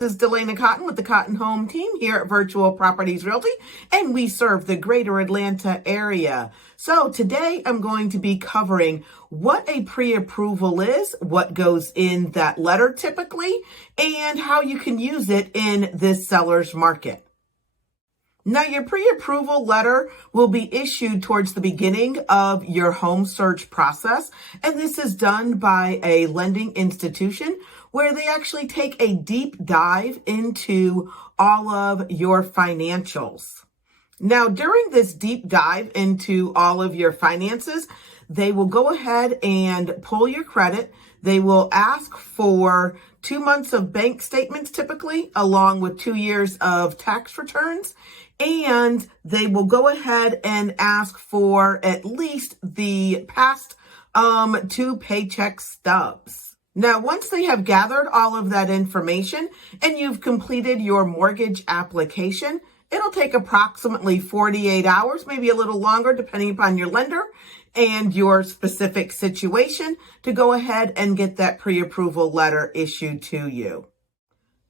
This is Delana Cotton with the Cotton Home Team here at Virtual Properties Realty, and we serve the greater Atlanta area. So today I'm going to be covering what a pre-approval is, what goes in that letter typically, and how you can use it in this seller's market. Now, your pre-approval letter will be issued towards the beginning of your home search process, and this is done by a lending institution where they actually take a deep dive into all of your financials. Now, during this deep dive into all of your finances, they will go ahead and pull your credit. They will ask for 2 months of bank statements typically, along with 2 years of tax returns. And they will go ahead and ask for at least the past 2 paycheck stubs. Now, once they have gathered all of that information and you've completed your mortgage application, it'll take approximately 48 hours, maybe a little longer, depending upon your lender and your specific situation, to go ahead and get that pre-approval letter issued to you.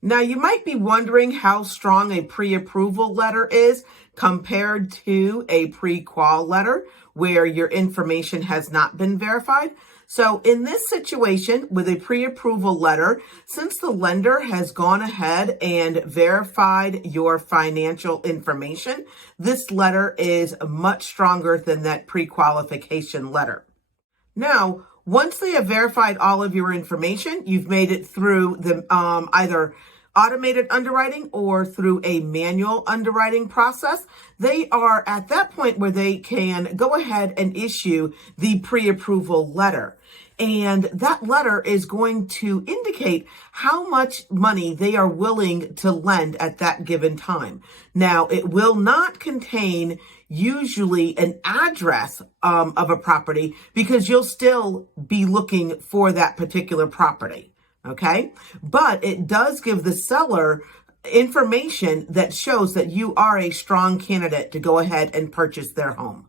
Now, you might be wondering how strong a pre-approval letter is compared to a pre-qual letter where your information has not been verified. So in this situation with a pre-approval letter, since the lender has gone ahead and verified your financial information, this letter is much stronger than that pre-qualification letter. Now, once they have verified all of your information, you've made it through the either automated underwriting or through a manual underwriting process, they are at that point where they can go ahead and issue the pre-approval letter. And that letter is going to indicate how much money they are willing to lend at that given time. Now, it will not contain usually an address of a property because you'll still be looking for that particular property. Okay, but it does give the seller information that shows that you are a strong candidate to go ahead and purchase their home.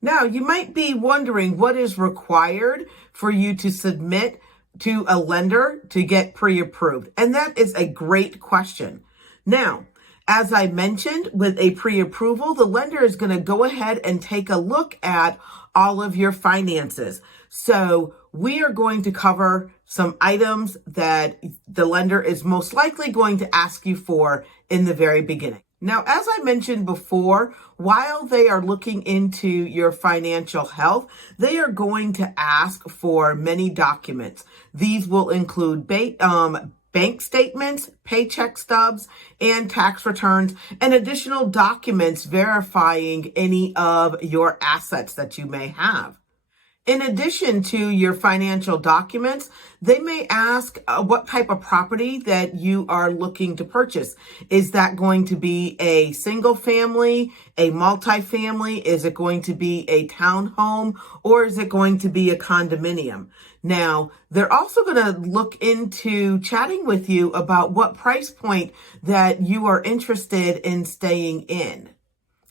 Now, you might be wondering what is required for you to submit to a lender to get pre-approved. And that is a great question. Now, as I mentioned, with a pre-approval, the lender is going to go ahead and take a look at all of your finances. So we are going to cover some items that the lender is most likely going to ask you for in the very beginning. Now, as I mentioned before, while they are looking into your financial health, they are going to ask for many documents. These will include bank statements, paycheck stubs, and tax returns, and additional documents verifying any of your assets that you may have. In addition to your financial documents, they may ask what type of property that you are looking to purchase. Is that going to be a single family, a multifamily? Is it going to be a townhome, or is it going to be a condominium? Now, they're also going to look into chatting with you about what price point that you are interested in staying in.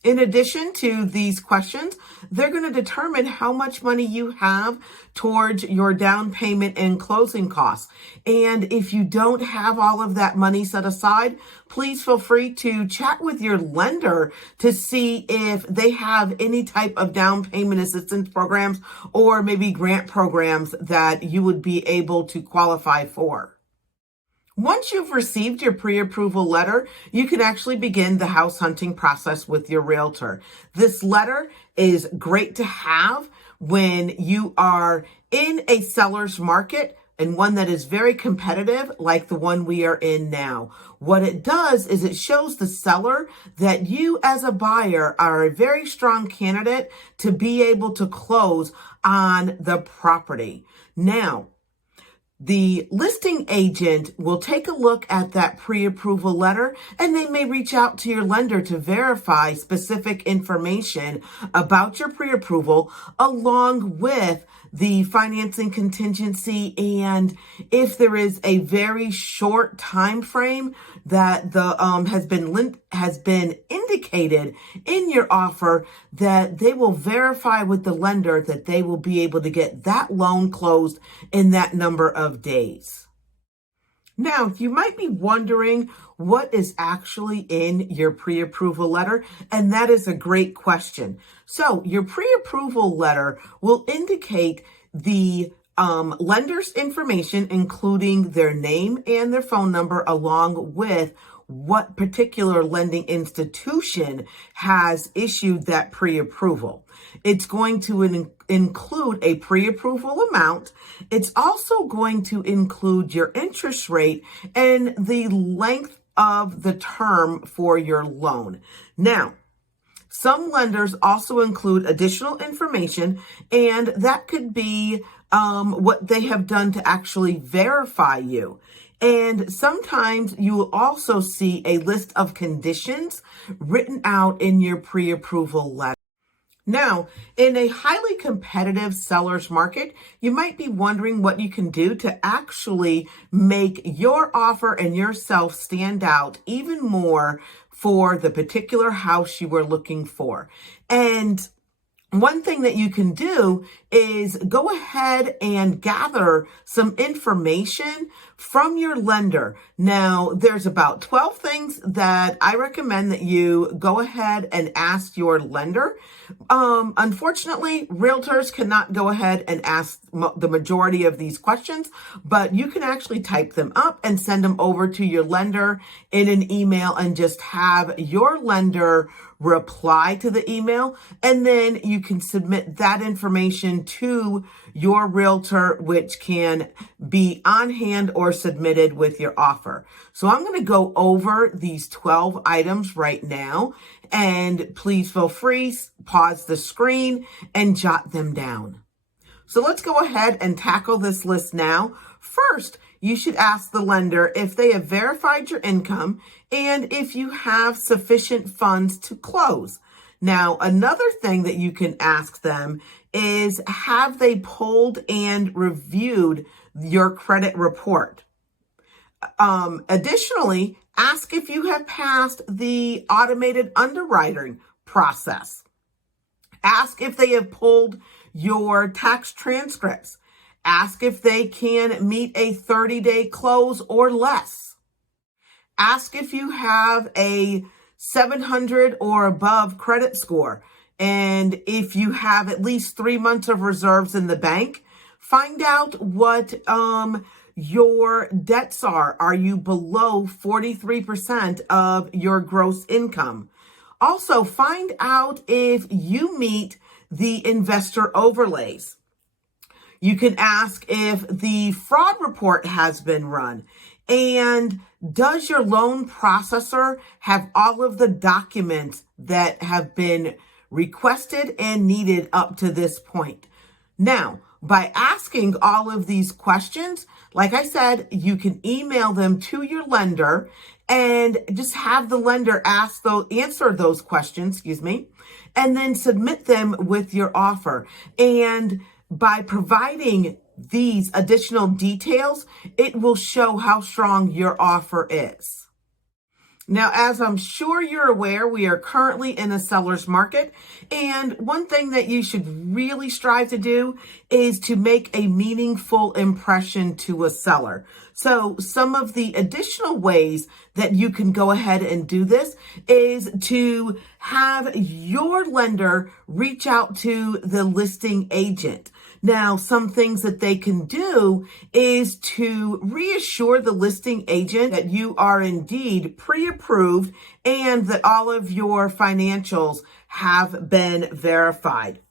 In addition to these questions, they're going to determine how much money you have towards your down payment and closing costs. And if you don't have all of that money set aside, please feel free to chat with your lender to see if they have any type of down payment assistance programs or maybe grant programs that you would be able to qualify for. Once you've received your pre-approval letter, you can actually begin the house hunting process with your realtor. This letter is great to have when you are in a seller's market and one that is very competitive like the one we are in now. What it does is it shows the seller that you as a buyer are a very strong candidate to be able to close on the property. Now, the listing agent will take a look at that pre-approval letter and they may reach out to your lender to verify specific information about your pre-approval along with the financing contingency, and if there is a very short time frame that the has been indicated in your offer, that they will verify with the lender that they will be able to get that loan closed in that number of days. Now, you might be wondering what is actually in your pre-approval letter, and that is a great question. So your pre-approval letter will indicate the lender's information, including their name and their phone number, along with what particular lending institution has issued that pre-approval. It's going to include a pre-approval amount. It's also going to include your interest rate and the length of the term for your loan. Now, some lenders also include additional information, and that could be what they have done to actually verify you. And sometimes you will also see a list of conditions written out in your pre-approval letter. Now, in a highly competitive seller's market, you might be wondering what you can do to actually make your offer and yourself stand out even more for the particular house you were looking for. And one thing that you can do is go ahead and gather some information from your lender. Now, there's about 12 things that I recommend that you go ahead and ask your lender. Unfortunately, realtors cannot go ahead and ask the majority of these questions, but you can actually type them up and send them over to your lender in an email and just have your lender reply to the email, and then you can submit that information to your realtor, which can be on hand or submitted with your offer. So I'm going to go over these 12 items right now, and please feel free, pause the screen and jot them down. So let's go ahead and tackle this list now. First, you should ask the lender if they have verified your income and if you have sufficient funds to close. Now, another thing that you can ask them is, have they pulled and reviewed your credit report? Additionally, ask if you have passed the automated underwriting process. Ask if they have pulled your tax transcripts. Ask if they can meet a 30-day close or less. Ask if you have a 700 or above credit score. And if you have at least 3 months of reserves in the bank, find out what your debts are. Are you below 43% of your gross income? Also, find out if you meet the investor overlays. You can ask if the fraud report has been run, and does your loan processor have all of the documents that have been requested and needed up to this point. Now, by asking all of these questions, like I said, you can email them to your lender and just have the lender answer those questions, and then submit them with your offer. And by providing these additional details, it will show how strong your offer is. Now, as I'm sure you're aware, we are currently in a seller's market, and one thing that you should really strive to do is to make a meaningful impression to a seller. So some of the additional ways that you can go ahead and do this is to have your lender reach out to the listing agent. Now, some things that they can do is to reassure the listing agent that you are indeed pre-approved and that all of your financials have been verified.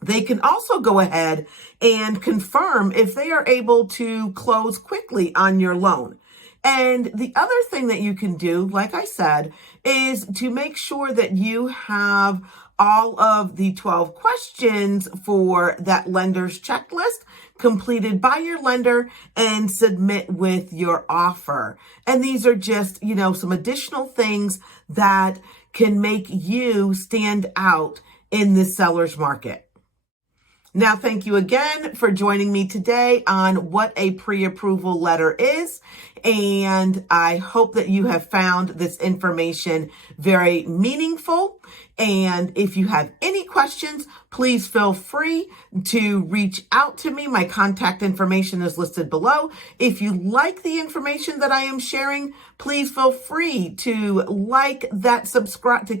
They can also go ahead and confirm if they are able to close quickly on your loan. And the other thing that you can do, like I said, is to make sure that you have all of the 12 questions for that lender's checklist completed by your lender and submit with your offer. And these are just, some additional things that can make you stand out in the seller's market. Now, thank you again for joining me today on what a pre-approval letter is. And I hope that you have found this information very meaningful. And if you have any questions, please feel free to reach out to me. My contact information is listed below. If you like the information that I am sharing, please feel free to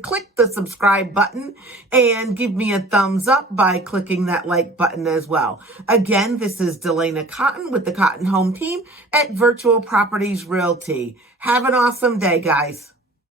click the subscribe button and give me a thumbs up by clicking that like button as well. Again, this is Delana Cotton with the Cotton Home Team at Virtual Properties Realty. Have an awesome day, guys.